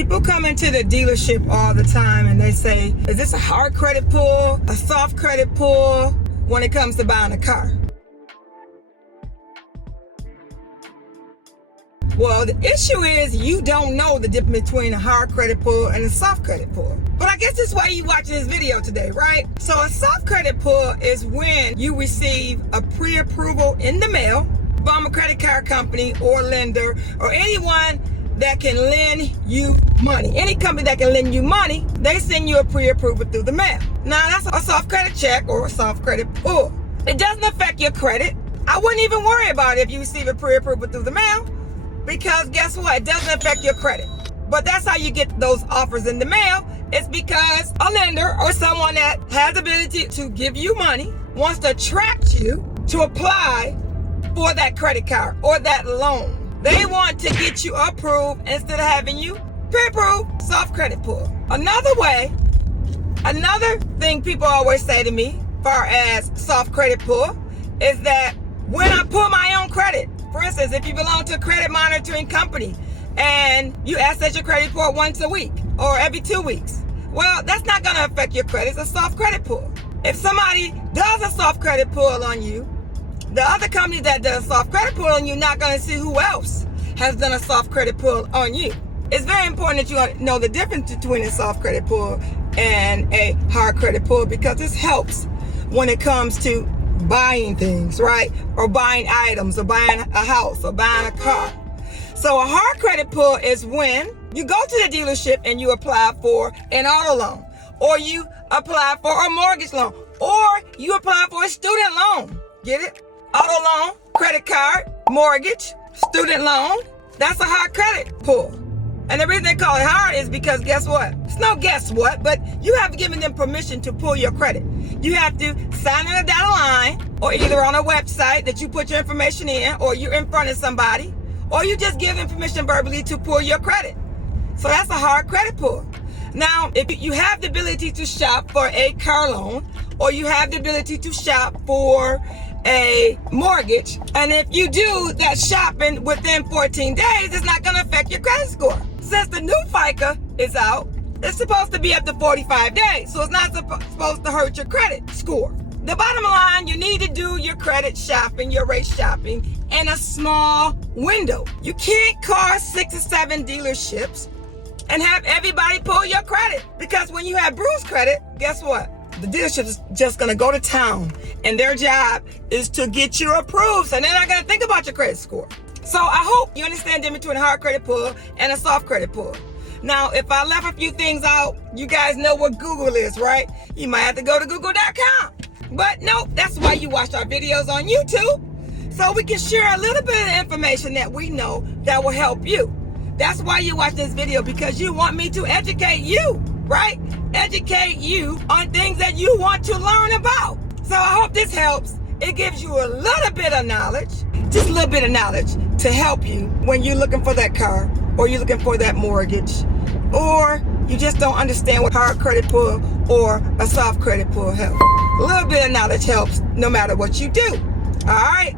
People come into the dealership all the time and they say, is this a hard credit pull, a soft credit pull when it comes to buying a car? Well, the issue is you don't know the difference between a hard credit pull and a soft credit pull. But I guess that's why you're watching this video today, right? So a soft credit pull is when you receive a pre-approval in the mail from a credit card company or lender or anyone that can lend you money. Any company that can lend you money, they send you a pre-approval through the mail. Now that's a soft credit check or a soft credit pull. It doesn't affect your credit. I wouldn't even worry about it if you receive a pre-approval through the mail, because guess what? It doesn't affect your credit. But that's how you get those offers in the mail. It's because a lender or someone that has the ability to give you money wants to attract you to apply for that credit card or that loan. They want to get you approved instead of having you pre-approved. Soft credit pull. Another thing people always say to me, far as soft credit pull, is that when I pull my own credit, for instance, if you belong to a credit monitoring company and you access your credit report once a week or every 2 weeks, well, that's not going to affect your credit. It's a soft credit pull. If somebody does a soft credit pull on you, the other company that does a soft credit pull on you not going to see who else has done a soft credit pull on you. It's very important that you know the difference between a soft credit pull and a hard credit pull, because this helps when it comes to buying things, right? Or buying items, or buying a house, or buying a car. So a hard credit pull is when you go to the dealership and you apply for an auto loan, or you apply for a mortgage loan, or you apply for a student loan. Get it? Auto loan, credit card, mortgage, student loan. That's a hard credit pull. And the reason they call it hard is because guess what? It's no guess what, but you have given them permission to pull your credit. You have to sign on a dotted line, or either on a website that you put your information in, or you're in front of somebody, or you just give them permission verbally to pull your credit. So that's a hard credit pull. Now, if you have the ability to shop for a car loan, or you have the ability to shop for a mortgage, and if you do that shopping within 14 days, it's not going to affect your credit score. Since the new FICA is out, it's supposed to be up to 45 days, so it's not supposed to hurt your credit score. The bottom line, you need to do your credit shopping, your race shopping, in a small window. You can't call 6 or 7 dealerships and have everybody pull your credit, because when you have bruised credit, guess what? The dealership is just going to go to town, and their job is to get you approved, so they're not going to think about your credit score. So I hope you understand the difference between a hard credit pull and a soft credit pull. Now, if I left a few things out, you guys know what Google is, right? You might have to go to google.com. But no, that's why you watch our videos on YouTube, so we can share a little bit of information that we know that will help you. That's why you watch this video, because you want me to educate you, right? Educate you on things that you want to learn about. So I hope this helps. It gives you a little bit of knowledge, just a little bit of knowledge to help you when you're looking for that car, or you're looking for that mortgage, or you just don't understand what hard credit pull or a soft credit pull helps. A little bit of knowledge helps no matter what you do. All right.